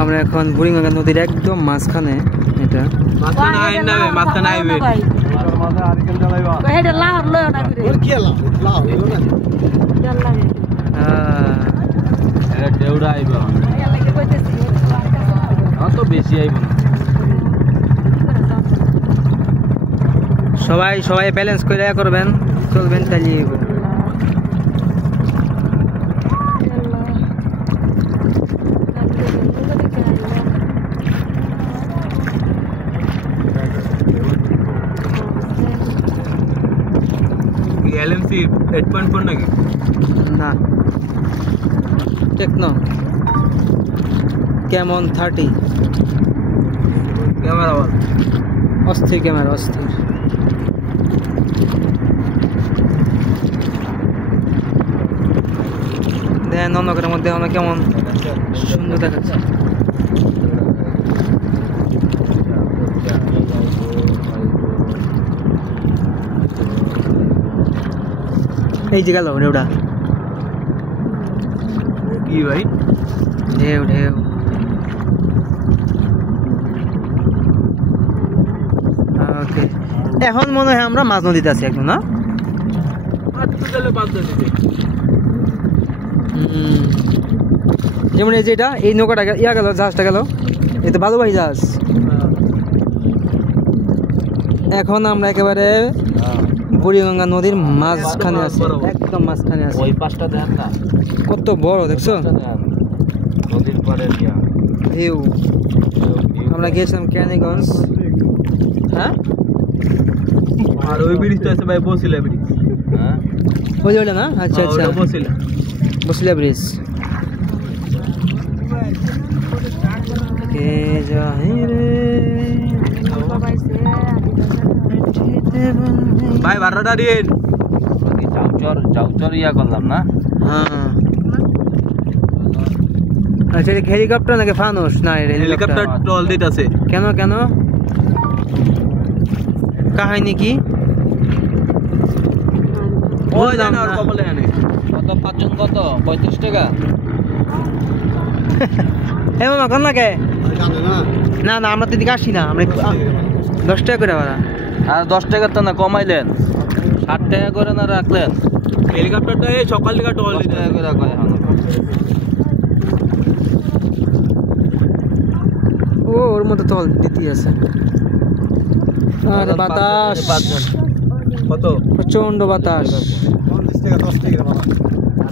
আমরা এখন বুড়িগঙ্গা নদীর একদম মাঝখানে। এটা সবাই সবাই ব্যালেন্স করে করবেন, চলবেন তাহলে LMC 8.4 নাকি না, টেকনো ক্যামন 30 ক্যামেরা অস্থির ক্যামেরা, অস্থির। দেখেন অন্ধকারের মধ্যে অনেক কেমন সুন্দর দেখাচ্ছে। এই যে গেল ঢেউটা, কি ভাই ঢেউ ঢেউ। ওকে, এখন মনে হয় আমরা মাঝ নদীতে আছি এখন, না? যেমন এই যেটা, এই নৌকাটা ইয়া গেল, জাহাজটা গেল, এই তো বালুবাহী জাহাজ। এখন আমরা একেবারে বুড়িগঙ্গা নদীর মাঝখানে আছি, একদম মাঝখানে আছি। ওই পাশটা দেখ না কত বড় দেখছো নদীর পাড়ে ভিউ। আমরা গিয়েছিলাম কেরানীগঞ্জ। হ্যাঁ, আর ওই ব্রিজটা আছে ভাই, বসিলা ব্রিজ। হ্যাঁ, ওই ওটা না? আচ্ছা আচ্ছা, বসিলা ব্রিজ। কে জানে রে ভাই, বারোটা দিন যাউচর ইয়া করলাম না। হ্যাঁ, আচ্ছা, হেলিকপ্টার নাকি ফানুস? না, হেলিকপ্টার টল দিতে আছে। কেন কেন, কাহিনী কি? ওই জানো আর কবলে আনে কত, 5 জন কত? 35 টাকা। এই মামা কোন লাগে? না না, আমরা তো এদিকে আসি না, আমরা 10 টাকা করে ভাড়া। আর 10 টাকা তো না কমাইলেন, 60 টাকা করে না রাখলেন। হেলিকপ্টারটা এই সকাল থেকে টল দিতে করে রাখা এখন। ও, ওর মধ্যে তো দিতেই আছে। আর বাতাস কত, প্রচন্ড বাতাস। 10 টাকা 10 টাকা